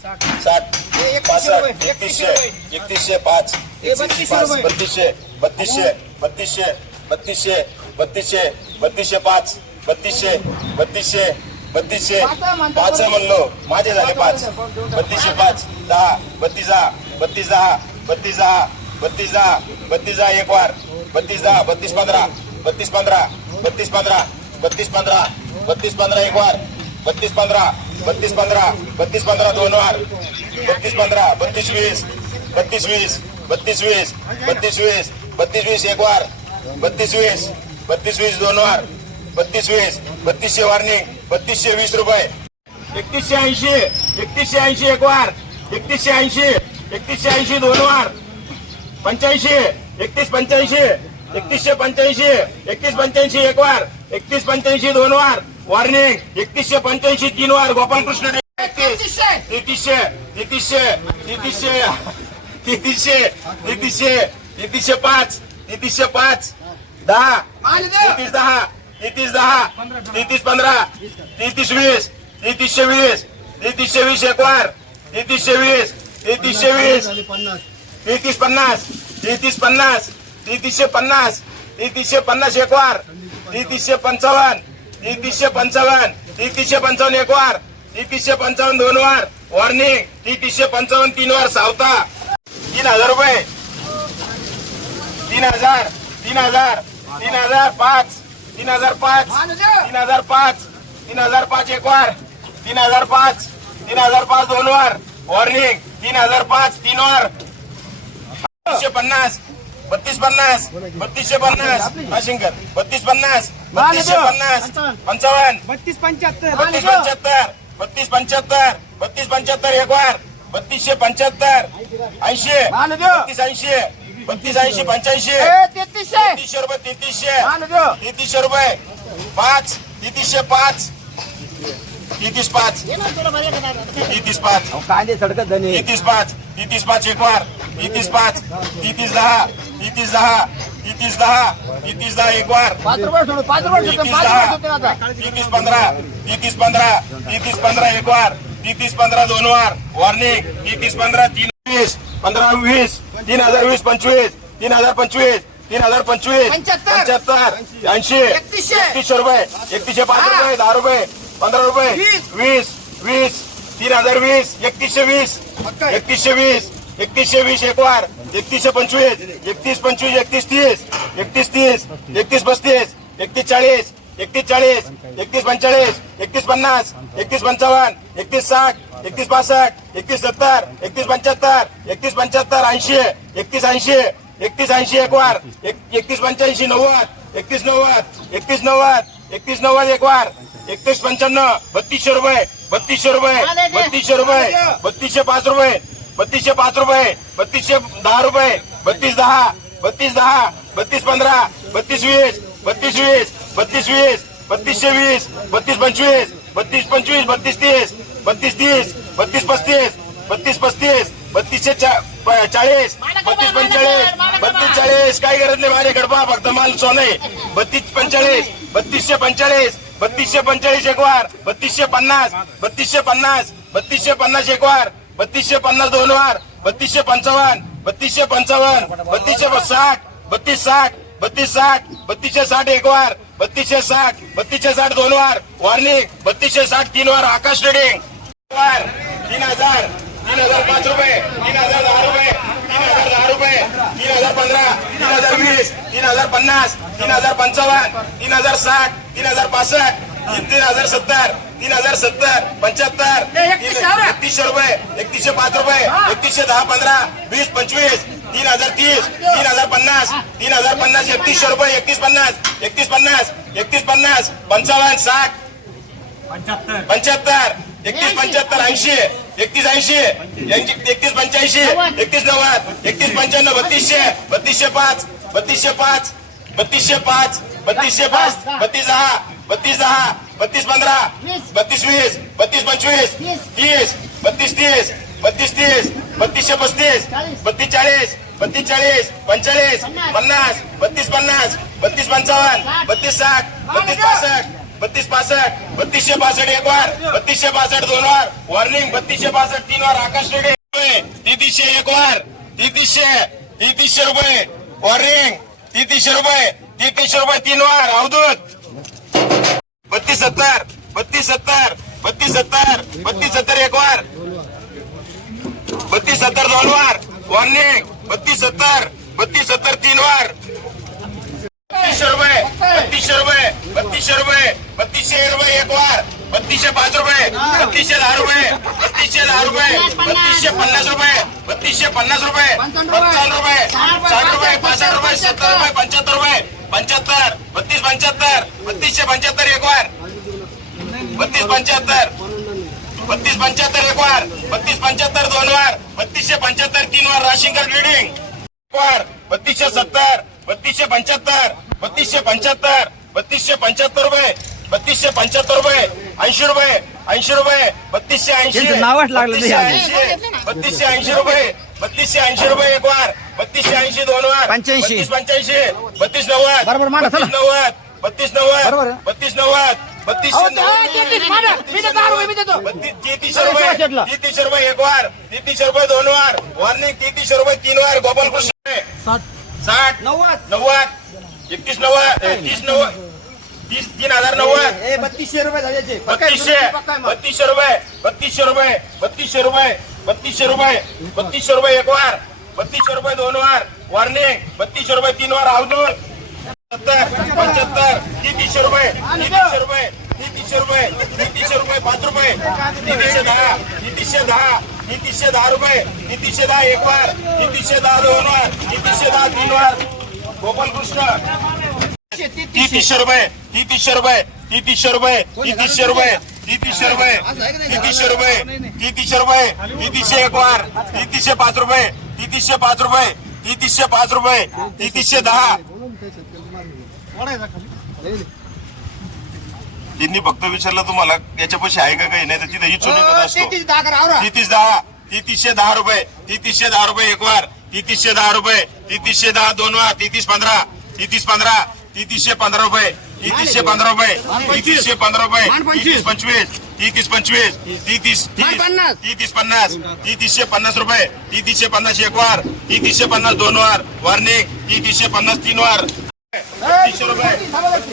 साठ एकतीसशे पासष्ट एकतीसशे एकतीसशे. पाच. बत्तीसशे. बत्तीसशे. बत्तीसशे. बत्तीसशे. बत्तीसशे. बत्तीसशे. पाच. बत्तीसशे. बत्तीसशे. बत्तीसशे. पाच. म्हणलो. माझे झाले पाच. बत्तीसशे पाच. दहा. बत्तीस दहा. बत्तीस दहा. बत्तीस दहा. बत्तीस दहा. बत्तीस दहा एक वार. बत्तीस दहा. बत्तीस पंधरा. बत्तीस पंधरा. बत्तीस पंधरा. बत्तीस पंधरा. बत्तीस पंधरा एक वार. बत्तीस पंधरा. बत्तीस पंधरा बत्तीस पंधरा दोन वार. बत्तीस पंधरा बत्तीस वीस बत्तीस वीस बत्तीस वीस बत्तीस वीस बत्तीस वीस एक वार. बत्तीस वीस बत्तीस वीस दोन वार. बत्तीस वीस बत्तीसशे वार्निंग बत्तीसशे वीस रुपये. एकतीसशे ऐंशी एकतीसशे ऐंशी एक वार. एकतीसशे ऐंशी एकतीसशे ऐंशी दोन वार. पंच्याऐंशी एकतीस पंच्याऐंशी एकतीसशे पंच्याऐंशी एकतीस पंच्याऐंशी एक वार. एकतीस पंच्याऐंशी दोन वार. वॉर्निंग एकतीसशे पंच्याऐंशी तीन वार गोपालकृष्ण डे- एकतीस तेहतीसशे तेहतीसशे तेहतीसशे तेहतीसशे तेहतीसशे तेहतीसशे पाच तेहतीसशे पाच दहा तेहतीस दहा. तेहतीस दहा तेहतीस पंधरा तेहतीस वीस तेहतीसशे वीस तेहतीसशे वीस एक वार तेहतीसशे वीस तेहतीसशे वीस तेहतीस पन्नास तेहतीस पन्नास तेहतीसशे पन्नास तेहतीसशे पन्नास एक वार तेहतीसशे पंचावन्न एकतीसशे पंचावन्न एकतीसशे पंचावन्न एक वार तेहतीसशे पंचावन्न दोन वार. वॉर्निंग तेहतीसशे पंचावन्न तीन वार सावता. तीन हजार रुपये. तीन हजार तीन हजार तीन हजार पाच तीन हजार पाच तीन हजार पाच तीन हजार पाच एक वार. तीन हजार पाच तीन हजार पाच दोन वार. वॉर्निंग तीन हजार पाच तीन वार. बत्तीसशे पन्नास बत्तीस पन्नास बत्तीसशे पन्नास. हा शंकर बत्तीस पन्नास बत्तीसशे पन्नास पंचावन्न. बत्तीस पंच्याहत्तर. बत्तीस पंच्याहत्तर बत्तीस पंच्याहत्तर बत्तीस पंच्याहत्तर एक वार. बत्तीसशे पंच्याहत्तर ऐंशी. बत्तीस ऐंशी. बत्तीस ऐंशी पंच्याऐंशी. तेहतीसशे. तेहतीसशे रुपये तेहतीसशे. तेहतीसशे रुपये. पाच. तेहतीसशे पाच. तेहतीस पाच. तेहतीस पाच. कांदे सडकत धने. तेहतीस पाच. तेहतीस पाच एक वार. तेहतीस पाच. तेहतीस दहा. तेहतीस दहा. तेहतीस दहा तेहतीस दहा एक वार पाच दहा तेहतीस पंधरा तेहतीस पंधरा तेहतीस पंधरा एक वार तेहतीस पंधरा दोन वार वॉर्निंग तेहतीस पंधरा तीन वीस पंधरा वीस तीन हजार वीस पंचवीस तीन हजार पंचवीस तीन हजार पंचवीस पंच्याहत्तर. ऐंशी एकतीसशे. रुपये एकतीसशे पाच. रुपये दहा रुपये पंधरा रुपये वीस. वीस तीन हजार वीस एकतीसशे वीस. एकतीसशे वीस एकतीसशे वीस एक वार एकतीसशे पंचवीस एकतीस पंचवीस एकतीस तीस एकतीस तीस एकतीस पस्तीस एकतीस चाळीस एकतीस चाळीस एकतीस पंचेचाळीस एकतीस पन्नास एकतीस पंचावन्न एकतीस साठ एकतीस पासष्ट एकतीस सत्तर एकतीस पंच्याहत्तर एकतीस पंच्याहत्तर ऐंशी एकतीस ऐंशी एकतीस ऐंशी एक वार एक- एकतीस पंच्याऐंशी नव्वद एकतीस नव्वद एकतीस नव्वद एकतीस नव्वद एक वार एकतीस पंच्याण्णव बत्तीसशे रुपये बत्तीसशे रुपये बत्तीसशे रुपये बत्तीसशे पाच रुपये बत्तीसशे पाच रुपये बत्तीसशे दहा रुपये बत्तीस दहा बत्तीस दहा बत्तीस पंधरा बत्तीस वीस बत्तीस वीस बत्तीस वीस बत्तीसशे वीस बत्तीस पंचवीस बत्तीस पंचवीस बत्तीस तीस बत्तीस तीस बत्तीस पस्तीस बत्तीस पस्तीस बत्तीसशे चाळीस बत्तीस पंचेचाळीस बत्तीस चाळीस काही गरज नाही माझ्या गडबा फक्त माल सोने. बत्तीस पंचेचाळीस बत्तीसशे पंचेचाळीस बत्तीसशे पंचेचाळीस एक वार बत्तीसशे पन्नास बत्तीसशे पन्नास बत्तीसशे पन्नास एक वार. बत्तीसशे पन्नास दोन वार बत्तीसशे पंचावन्न बत्तीसशे पंचावन्न बत्तीसशे साठ बत्तीस साठ बत्तीस साठ बत्तीसशे साठ एक वार बत्तीसशे साठ बत्तीसशे साठ दोन वार वॉर्निंग बत्तीसशे साठ तीन वार आकाश ट्रेडिंग वार तीन हजार तीन हजार पाच रुपये तीन हजार दहा रुपये तीन हजार दहा रुपये तीन हजार पंधरा तीन हजार वीस तीन हजार पन्नास तीन हजार पंचावन्न तीन हजार साठ तीन हजार पासष्ट तीन तीन हजार सत्तर तीन हजार सत्तर पंच्याहत्तर एकतीसशे रुपये एकतीसशे पाच रुपये एकतीसशे दहा पंधरा वीस पंचवीस तीन हजार तीस तीन हजार पन्नास तीन हजार पन्नास एकतीसशे रुपये एकतीस पन्नास एकतीस पन्नास एकतीस पन्नास पंचावन्न साठ पंच्याहत्तर. एकतीस पंच्याहत्तर ऐंशी एकतीस ऐंशी एकतीस पंच्याऐंशी एकतीस नव्वद एकतीस पंच्याण्णव बत्तीसशे बत्तीसशे पाच बत्तीसशे पाच बत्तीसशे पाच बत्तीसशे पाच बत्तीस दहा बत्तीस दहा बत्तीस पंधरा बत्तीस वीस बत्तीस पंचवीस तीस बत्तीस तीस बत्तीस तीस बत्तीसशे पस्तीस बत्तीस चाळीस बत्तीस चाळीस पंचेचाळीस पन्नास. बत्तीस पन्नास बत्तीस पंचावन्न बत्तीस साठ बत्तीस पासष्ट बत्तीस पासष्ट बत्तीसशे पासष्ट एक वार बत्तीसशे पासष्ट दोन वार वॉर्निंग बत्तीसशे पासष्ट तीन वार आकाश रेडे. तेहतीसशे एक वार तेहतीसशे तेहतीसशे रुपये. वॉर्निंग तेहतीसशे रुपये. तेहतीसशे रुपये तीन वार अवधूत. बत्तीस सत्तर बत्तीस सत्तर बत्तीस सत्तर बत्तीस सत्तर एक वार बत्तीस सत्तर दोन वार वॉर्निंग बत्तीस सत्तर बत्तीस सत्तर तीन वार बत्तीसशे रुपये बत्तीसशे रुपये बत्तीसशे रुपये बत्तीसशे रुपये एक वार बत्तीसशे पाच रुपये बत्तीसशे दहा रुपये बत्तीसशे दहा रुपये बत्तीसशे पन्नास रुपये बत्तीसशे पन्नास रुपये पंचावन्न रुपये साठ रुपये पासष्ट रुपये सत्तर रुपये पंच्याहत्तर रुपये. पंच्याहत्तर बत्तीस पंच्याहत्तर बत्तीसशे पंच्याहत्तर एक वार बत्तीस पंच्याहत्तर बत्तीस पंच्याहत्तर एक वार बत्तीस पंच्याहत्तर दोन वार बत्तीसशे पंच्याहत्तर तीन वार राशिंकर ग्रेडिंग. वार बत्तीसशे सत्तर बत्तीसशे पंच्याहत्तर बत्तीसशे पंच्याहत्तर बत्तीसशे पंच्याहत्तर रुपये बत्तीसशे पंच्याहत्तर रुपये ऐंशी रुपये ऐंशी रुपये बत्तीसशे ऐंशी बत्तीसशे. ऐंशी बत्तीसशे ऐंशी रुपये बत्तीसशे ऐंशी रुपये एक वार बत्तीसशे ऐंशी दोन वार. पंच्याऐंशी. बत्तीस पंच्याऐंशी. बत्तीस नव्वद. बरोबर मांडा, चला. बत्तीस नव्वद. बत्तीस नव्वद. बरोबर आहे. बत्तीस नव्वद. बत्तीसशे तेहतीस मांडा. मी देतो रुपये, मी देतो. बत्तीस तेहतीसशे रुपये. शेटला. तेहतीसशे रुपये एक वार. तेहतीसशे रुपये दोन वार. वॉर्निंग तेहतीसशे रुपये तीन वार. गोपालकृष्ण. साठ. नव्वद. नव्वद. एकतीस नव्वद. ए, तीस नव्वद. तीस तीन हजार नव्वद. ए बत्तीसशे रुपये झाले बत्तीसशे. बत्तीसशे रुपये. बत्तीसशे रुपये. बत्तीसशे रुपये. बत्तीसशे रुपये. बत्तीसशे रुपये एक वार. बत्तीसशे रुपये दोन वार वॉर्निंग बत्तीसशे रुपये तीन वार अवधूत सत्तर पंच्याहत्तर तेहतीसशे रुपये तीसशे रुपये तेहतीसशे रुपये तेहतीसशे रुपये पाच रुपये तेहतीसशे दहा तेहतीसशे दहा तेहतीसशे दहा रुपये तेहतीसशे दहा एक वार तेहतीसशे दहा दोन वार तेहतीसशे दहा तीन वार गोपालकृष्ण तीसशे रुपये तीसशे रुपये तीसशे रुपये तीसशे रुपये तीसशे रुपये तीसशे रुपये तीसशे रुपये तीसशे एक वार तीसशे पाच रुपये तीसशे पाच रुपये तीसशे पाच रुपये तीसशे दहा. त्यांनी फक्त विचारलं तुम्हाला याच्यापाशी आहे का काही नाही तर तिथे ही चुनी तेहतीस दहा. तेहतीस तेहतीसशे दहा रुपये तेहतीसशे दहा रुपये एक वार तेहतीसशे दहा रुपये तेहतीसशे दहा दोन वार तेहतीस पंधरा तेहतीस पंधरा तेहतीसशे पंधरा रुपये. तेहतीसशे पंधरा रुपये तेहतीसशे पंधरा रुपये मान पंचवीस. तेहतीस पंचवीस मान तीस पन्नास. तेहतीस पन्नास तेहतीसशे पन्नास रुपये तेहतीसशे पन्नास एक वार तेहतीसशे पन्नास दोन वार वार्निंग तेहतीसशे पन्नास तीन वार बत्तीसशे रुपये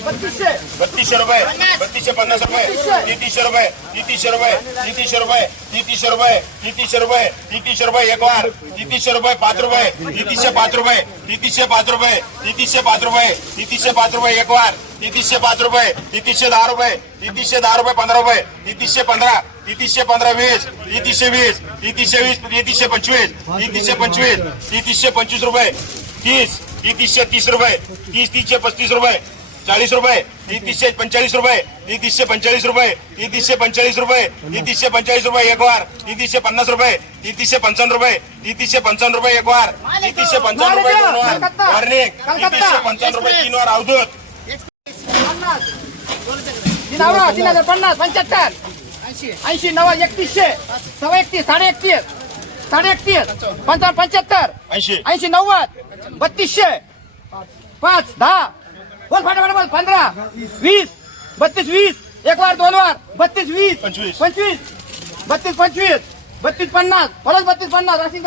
बत्तीसशे बत्तीसशे रुपये बत्तीसशे पन्नास रुपये तीतीसशे रुपये तीतीसशे रुपये तीतीसशे रुपये तीतीसशे रुपये तीतीसशे रुपये तीतीसशे रुपये एक वार तीतीसशे रुपये पाच रुपये तीतीसशे पाच रुपये तीतीसशे पाच रुपये तीतीसशे पाच रुपये तीतीसशे पाच रुपये एक वार तीतीसशे पाच रुपये तीतीसशे दहा रुपये तीतीसशे दहा रुपये पंधरा रुपये तीतीसशे पंधरा तीतीसशे पंधरा वीस तीतीसशे वीस तीतीसशे वीस तीतीसशे पंचवीस तीतीसशे पंचवीस तीतीसशे पंचवीस रुपये तीस तेहतीसशे तीस रुपये तीस तीसशे पस्तीस रुपये चाळीस रुपये तेहतीसशे पंचेचाळीस रुपये तेहतीसशे पंचेचाळीस रुपये तेहतीसशे पंचेचाळीस रुपये तेहतीसशे पंचेचाळीस रुपये एक वार तेहतीसशे पन्नास रुपये तेहतीसशे पंचावन्न रुपये तेहतीसशे पंचावन्न रुपये एक वार तेहतीसशे पंचावन्न रुपये दोन वार. वार्निक कलकत्ता. तेहतीसशे पंचावन्न रुपये तीन वार अवधूत पन्नास पंच्याहत्तर ऐंशी नव्वद एकतीसशे सव्वा एकतीस साडे एकतीस साडे एकतीस पंचावन्न पंच्याहत्तर ऐंशी. ऐंशी नव्वद बत्तीसशे. पाच दहा. बोल फाटा बोल पंधरा. वीस बत्तीस वीस. एक वार दोन वार. बत्तीस वीस. पंचवीस. पंचवीस. बत्तीस पंचवीस. बत्तीस पन्नास. परत बत्तीस पन्नास. राशिंग.